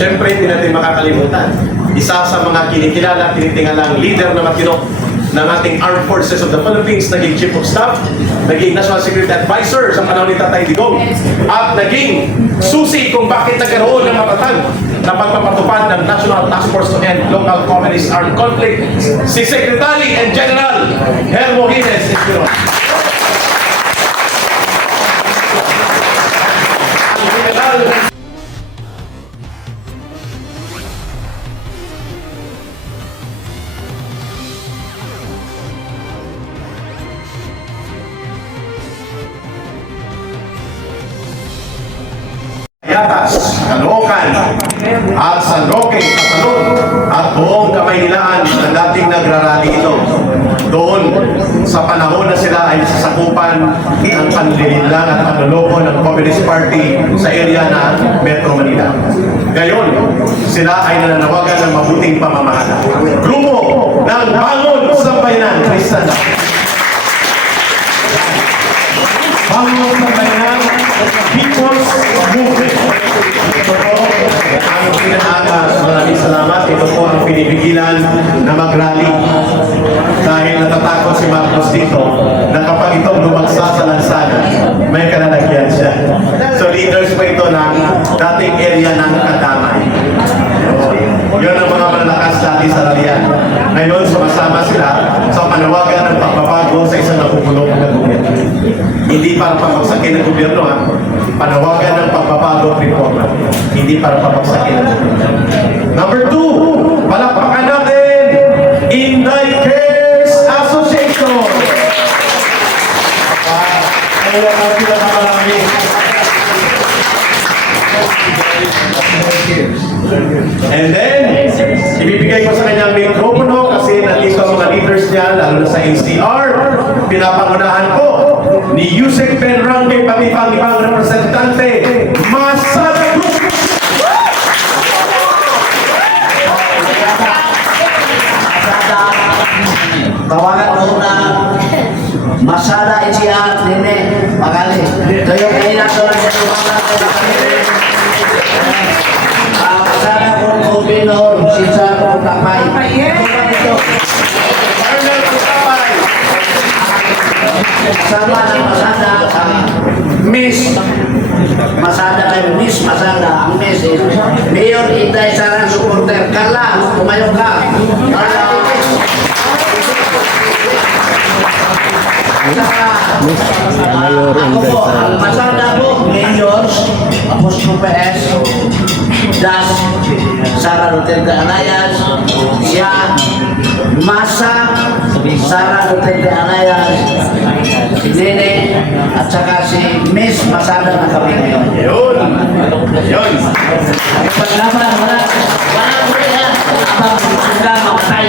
Siyempre, hindi natin makakalimutan. Isa sa mga kinikilala, tinitingalang leader na matino ng ating Armed Forces of the Philippines, naging Chief of Staff, naging National Security Advisor sa panahon ni Tatay Digong, at naging susi kung bakit nagkaroon ng matatag na pagpapatupad ng National Task Force to End Local Communist Armed Conflict, si Secretary and General Hermo Gines Espino. Yatas, Caloocan, at San Roque, Catalon, at buong Kamaynilaan na dating nagrarally ito. Doon, sa panahon na sila ay sasakupan ng panlililang at panloloko ng Communist Party sa area na Metro Manila. Ngayon, sila ay nananawagan ng mabuting pamamahala. Grupo ng Bangon Sambayanan, Kristana. Bangon Sambayanan, People's Movement. Ito po ang pinaagas. Maraming salamat. Ito po ang pinipigilan na mag-rally. Dahil natatakot si Marcos dito na kapag itong lumagsa sa lansana, may kalalagyan siya. So leaders po ito ng dating area ng Kadamay. Yun ang mga malalakas dati sa rallian. Ngayon, sumasama sila sa panawagan ng pagbabago sa isang napupulong na gobyerno. Hindi para pabagsakin ng gobyerno, ha? Panawagan ng pagbabago at reforma. Hindi para pabagsakin ng gobyerno. Number 2, palakpakan natin Inday Cares Association. Kaya ang pinakamarami. And then, ibibigay ko sa kanyang mikropono kasi nandito ang mga leaders niya, lalo na sa NCR. Pinapangunahan ko ni Yusek Penrange, pati pang ibang representante, Masada Group. Tawagan ko na Masada NCR, Nene, Magali. Ito yung kainasyon ng Masada kung Kubinor, Sisa kung Tapay. Sama ng Masada sa Miss Masada kay Miss Masada. Ang Miss is Mayor Inday Sarang supporter. Carla, tumayo ka. Mayor Inday Sarang. Masada po, Mayor, Apostrophe S, Das, Sara Duterte Alliance, siya, Masa, Sara Duterte Alliance, si Nene, at saka si Miss Masada na kami ngayon. Yun. Yun. Paglaban, wala po yan. Abang sila mamatay.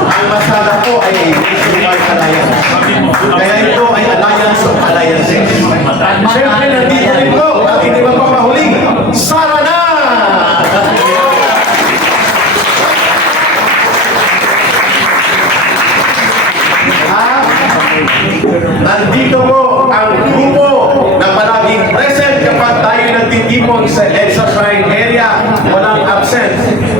Ang Masada po ay National Alliance. Kaya ito ay Alliance of Alliances. Siyempre, nandito rin po at hindi magpapahuling. Sara na! Nandito po ang grupo na palaging present kapag tayo nagtitipon sa EDSA Shrine area. Walang absent.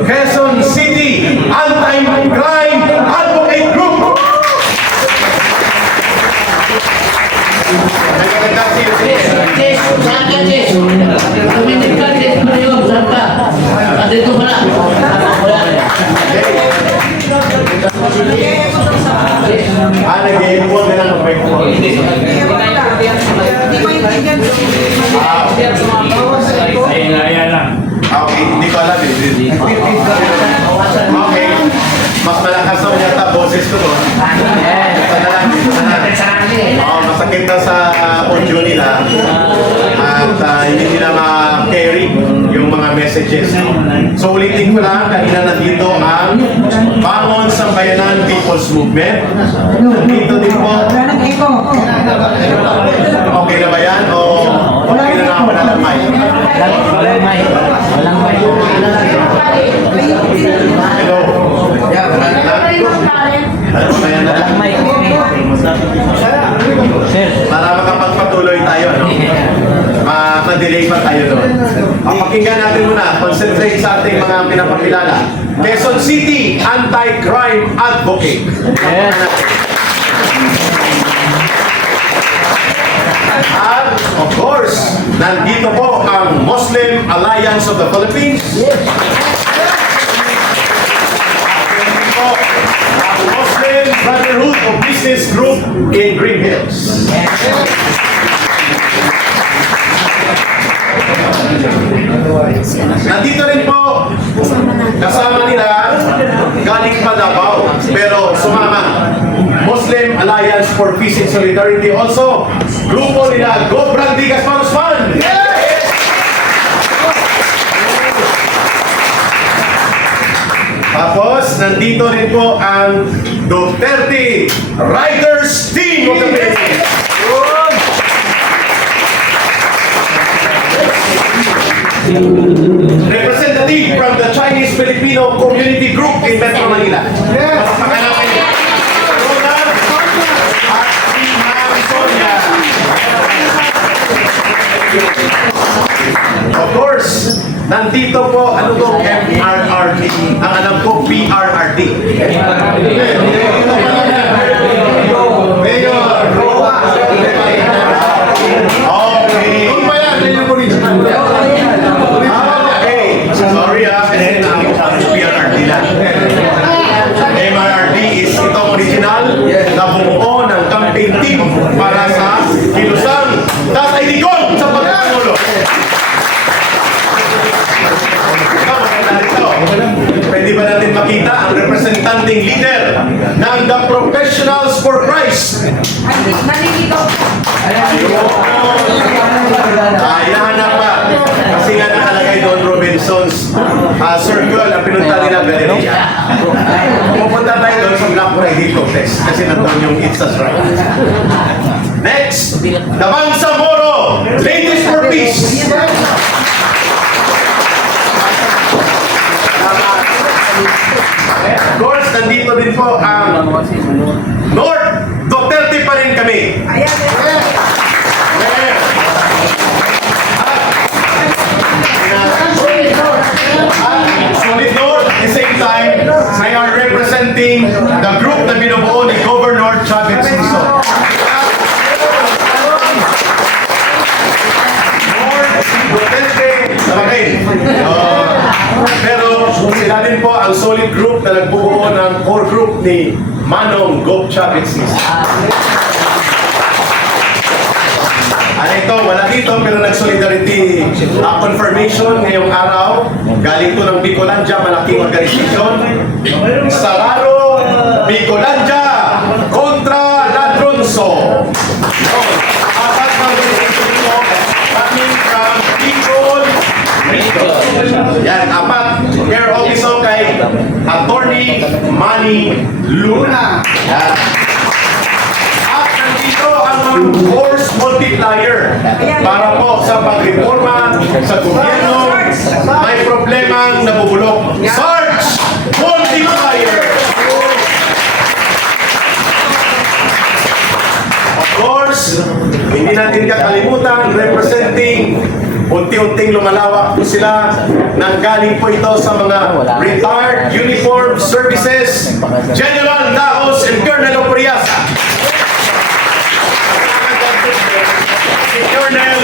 Quezon City Anti-Crime Advocate Group. Jess, saan ka, Jess? Tuminig ka, Jess. Ano yun? Saan ka? Dito pala. Nag-iipon nila ng microphone. Okay, hindi ko alam eh. Okay. Mas malakas naman yata boses ko to. Masakit na sa audio nila. At hindi nila ma-carry yung mga messages. So ulitin ko lang, kanina nandito ang Bangon Sambayanan People's Movement. Nandito din po. Okay na ba yan? O okay na naman na lang mic? Walang may. Hello. Ano ba yan? Walang may. Para makapagpatuloy tayo, no? Ma-delay pa tayo doon. Pakinggan natin muna. mag-celebrate sa ating mga pinapakilala. Quezon City Anti-Crime Advocate. Yes. At of course, nandito po ang Muslim Alliance of the Philippines. Nandito ang Muslim Brotherhood of Business Group in Green Hills. Nandito rin po kasama nila galing pa Davao pero sumama Muslim Alliance for Peace and Solidarity also grupo nila Go Brandy Gasparos Fund. Tapos nandito rin po ang Duterte Riders Team of the Philippines. Representative from the Chinese Filipino Community Group in Metro Manila. Pakalapin niyo. Roland at si Ma'am Sonia. Of course, nandito po, ano to, MRRD. Ang alam ko, PRRD. Mayor, okay, sorry kasi ang PRRD lang. MRRD is itong original na bumuo ng campaign team para sa kilusang Tatay Digong sa pagkakulo. Pwede ba natin makita ang representanteng leader ng The Professionals for Christ? Naliligaw. Hinahanap pa. Kasi nga nakalagay doon Robinson's circle ang pinunta nila Galeria. Pupunta tayo doon sa Black Friday contest kasi nandun yung It's Us Right. Next, the Bangsamoro Ladies for Peace. Of course, nandito din po ang North Duterte pa rin kami. Ayan. Solid North, at the same time, they are representing the group na binubuo ni Governor Chavez Singson. North Duterte, sabagay. Pero sila din po ang solid group na nagbubuo ng core group ni Manong Gov Chavez Singson. Ano ito? Wala dito pero nag-solidarity confirmation ngayong araw. Galing to ng Bicolandia, malaking organisasyon. Sararo Bicolandia kontra Ladronso. Apat na organisasyon ito coming from Bicol. Yan, apat. Care officer kay Attorney Manny Luna. Yan. Dito ang force multiplier para po sa pagreforma sa gobyerno may problemang nabubulok. Sarge multiplier! Of course, hindi natin kakalimutan representing unti-unting lumalawak po sila nanggaling po ito sa mga retired uniform services General Daos and Colonel Opriasa. Colonel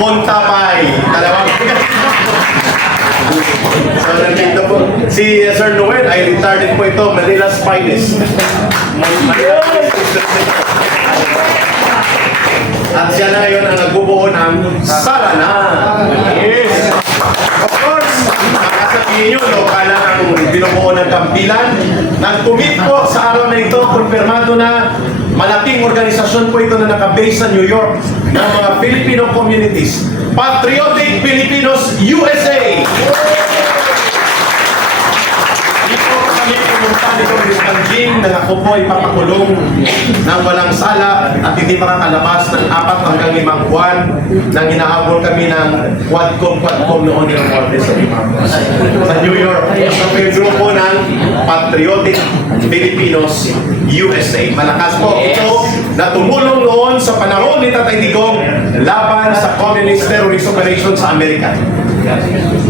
Pontapay. Dalawang so, nandito po. Si Sir Noel ay retired po ito, Manila's finest. At siya na ngayon ang nagbubuo ng Sarana. Yes. Of course, makasabihin nyo, lokal lang ang binubuo ng Kampilan. Nag-commit po sa araw na ito, konfirmado na malaking organisasyon po ito na nakabase sa New York ng mga Filipino communities. Patriotic Filipinos USA! Dito kami pumunta nito ng Jing, ako po ay papakulong ng walang sala at hindi makakalabas ng 4 hanggang 5 buwan nang hinahabol kami ng Quadcom noon ng Mordes sa New York. Sa grupo ng Patriotic Filipinos USA. Malakas po ito na tumulong noon sa panahon ni Tatay Digong laban sa Communist Terrorist Operation sa Amerika.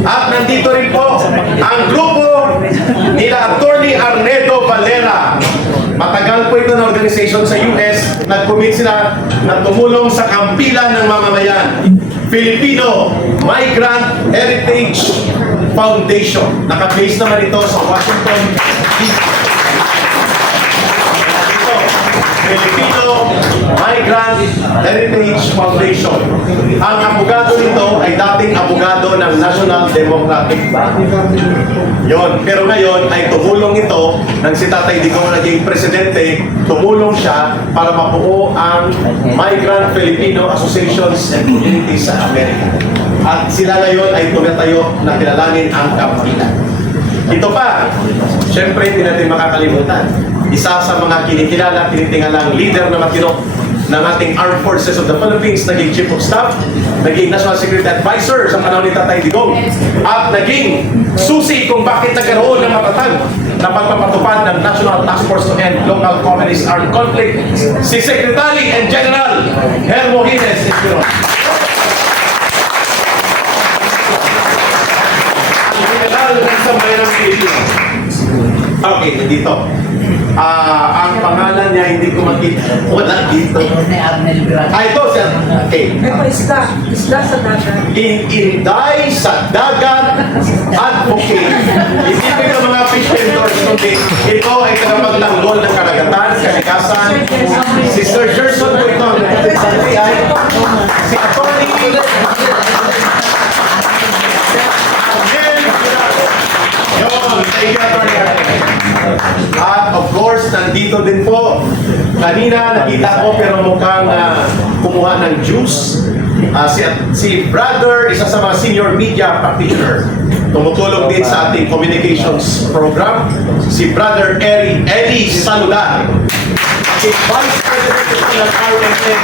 At nandito rin po ang grupo nila Attorney Arnedo Valera. Matagal po ito na organization sa US. Nag-commit sila na tumulong sa kampilan ng mamamayan. Filipino Migrant Heritage Foundation. Naka-base naman ito sa Washington, D.C. Filipino Migrant Heritage Foundation. Ang abogado nito ay dating abogado ng National Democratic Party. Yon. Pero ngayon ay tumulong ito nang si Tatay Digong naging presidente, tumulong siya para mabuo ang Migrant Filipino Associations and Communities sa Amerika. At sila ngayon ay tumatayo na kilalanin ang kampilan. Ito pa, syempre hindi natin makakalimutan. Isa sa mga kinikilala, tinitingalang leader na matino ng ating Armed Forces of the Philippines, naging Chief of Staff, naging National Security Advisor sa panahon ni Tatay Digong, at naging susi kung bakit nagkaroon ng matatag na pagpapatupad ng National Task Force to End Local Communist Armed Conflict, si Secretary and General Hermo Gines Esquiron. General ng Sambayanang Pilipino. Okay, nandito. Ang pangalan niya hindi ko makita. Wala dito. Ito siya. Okay. Ito isda sa dagat. Inday sa dagat advocate. Isipin ng mga fish vendors kundi ito ay tagapagtanggol ng karagatan, kalikasan. Si Sir Gerson po ito. Si Atty. Yun, thank you, Atty. At of course, nandito din po. Kanina nakita ko pero mukhang kumuha ng juice. Si brother, isa sa mga senior media practitioner. Tumutulong din sa ating communications program. Si brother Eli Saludan. Si Vice President ng RMN.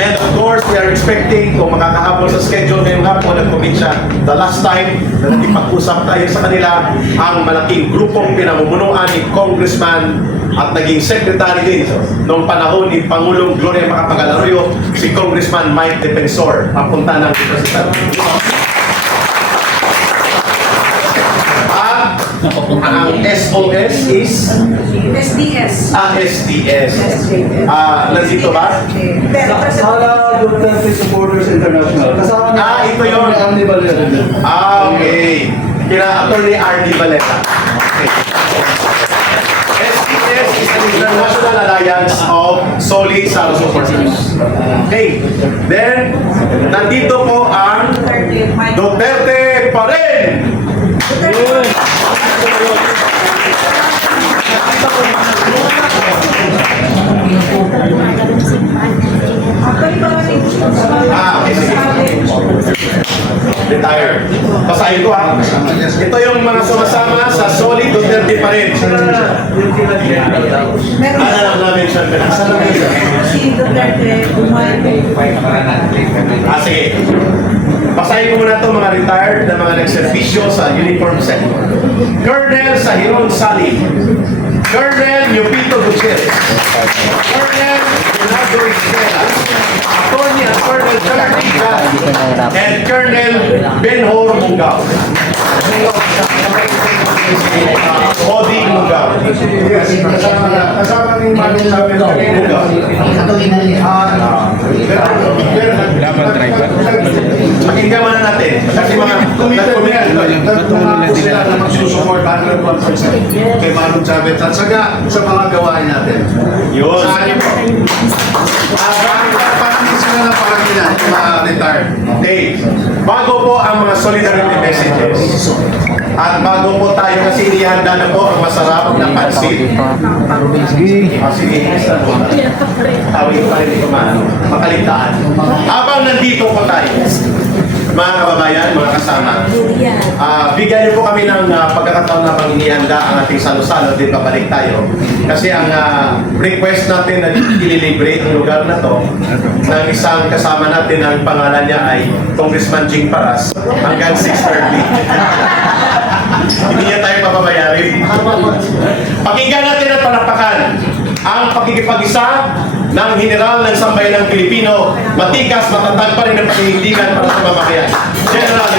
And of course, we are expecting kung makakahabol sa schedule ngayong hapon, nag-commit siya the last time na nakipag-usap tayo sa kanila, ang malaking grupong pinamumunuan ni Congressman at naging secretary din noong panahon ni Pangulong Gloria Macapagal Arroyo, si Congressman Mike Defensor, ang punta ng President. Ang SOS is? SDS. SDS. Nandito ba? Sala Duterte Supporters International. Kasama na ito yun. Arnie Valera. Okay. Kina Attorney Arnie Valera. Okay. SDS is an international alliance of solid Sala supporters. Okay. Then, nandito po ang Duterte pa rin. Okay, sige. Retired. Basahin ko ha. Ito yung mga sumasama sa Solid Duterte pa rin. Ano lang namin siya? Si Duterte, Sige. Basahin ko muna ito mga retired na mga nagservisyo sa uniform sector. Colonel Sahiron Salim. Colonel Yupito Gutierrez. Colonel Leonardo Isela. Attorney at Colonel Charlie Gal. And Colonel Benhor Mungao. Odi Mungao. Yes, kasama ni Manny namin. Pakinggan muna natin. Kasi mga Nagpapangako sila na magsusupport 100% kay Manong Chavez at sa mga gawain natin. yun. Parang sila na pangalan yung mga retired. Okay. Bago po ang mga solidarity messages. At bago po tayo kasi inihanda na po ang masarap na pansit. Sige, isa po. Tawin pa rin ito makaligtaan. Habang nandito po tayo, mga kababayan, mga kasama, bigyan niyo po kami ng pagkakataon na panginihanda ang ating salo-salo, din pabalik tayo. Kasi ang request natin na ililibre ang lugar na to ng isang kasama natin, ang pangalan niya ay Congressman Jing Paras, hanggang 6:30. Hindi niya tayo papabayarin. Pakinggan natin ang palakpakan ang pakikipag-isa ng General ng Sambayanang Pilipino, matikas, matatag pa rin ang paninindigan para sa mamamayan. General